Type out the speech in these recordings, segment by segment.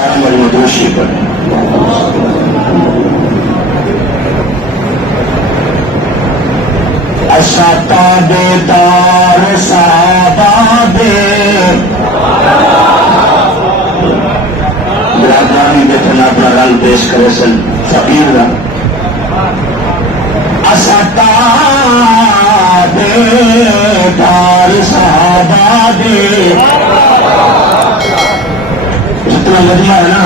سارے مجموعہ درشی پڑھیں. اساتاب دار صحابہ دے برادرانی بیٹھنا اپنا رل پیش کرے سن فقیر دا. اساتاب دار صحابہ دے جتنا مجمع ہے نا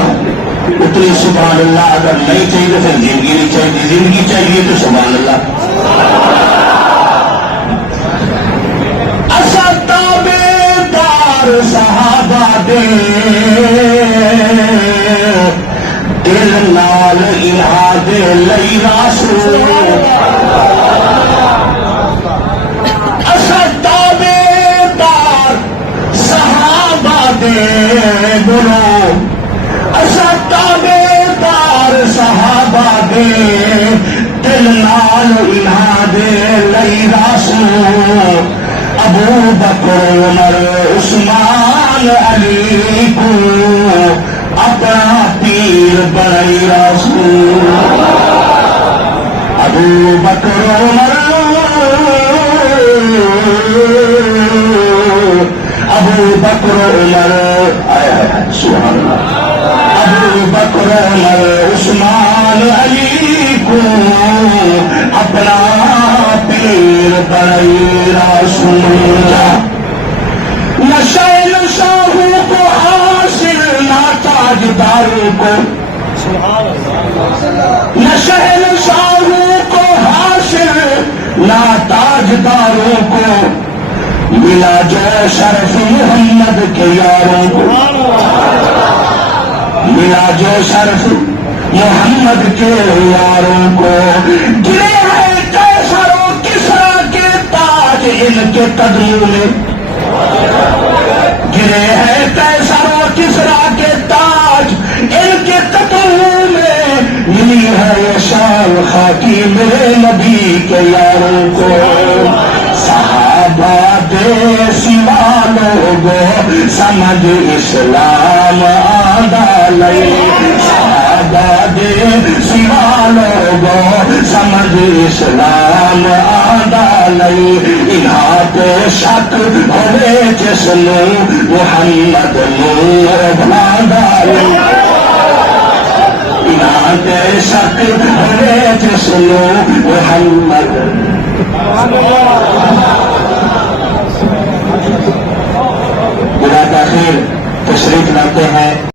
اتنی سبحان اللہ. اگر نہیں چاہیے تو پھر زندگی نہیں چاہیے. زندگی چاہیے تو سبحان اللہ. صحابہ دے دل نال الہاد لئی رسول اسد تابعدار صحابہ دے بولو اسد تابعدار صحابہ دے دل نال الہاد لئی رسول. ابو بکر عمر عثمان علی کو اپنا پیر بنائی رسول. ابو بکر عمر سبحان اللہ. ابو بکر عمر عثمان علی کو اپنا پیر بنائی رسول. نشہ شاہوں کو حاصل نہ تاجداروں کو. نشہ شاہوں کو حاصل نہ تاجداروں کو ملا جو شرف محمد کے یاروں کو. ملا جو شرف محمد کے یاروں کو. گرے ہیں کیسر و کسرا کے تاج ان کے قدموں میں. گرے ہیں کیسر و کسرا کے تاج ان کے قدموں میں. ملی ہے یہ شان خاکی میرے نبی کے یاروں کو. صحابہ دے سوا لوگو سمجھ اسلام آدھا لئی. صحابہ دے سوا لوگو سمجھ اسلام آدھا لئی. انہاں تے شک ہوئے جس نو محمد نور بھادا لئی. انہاں تے شک ہوئے جس نو محمد. جناب آخر تشریف لاتے ہیں.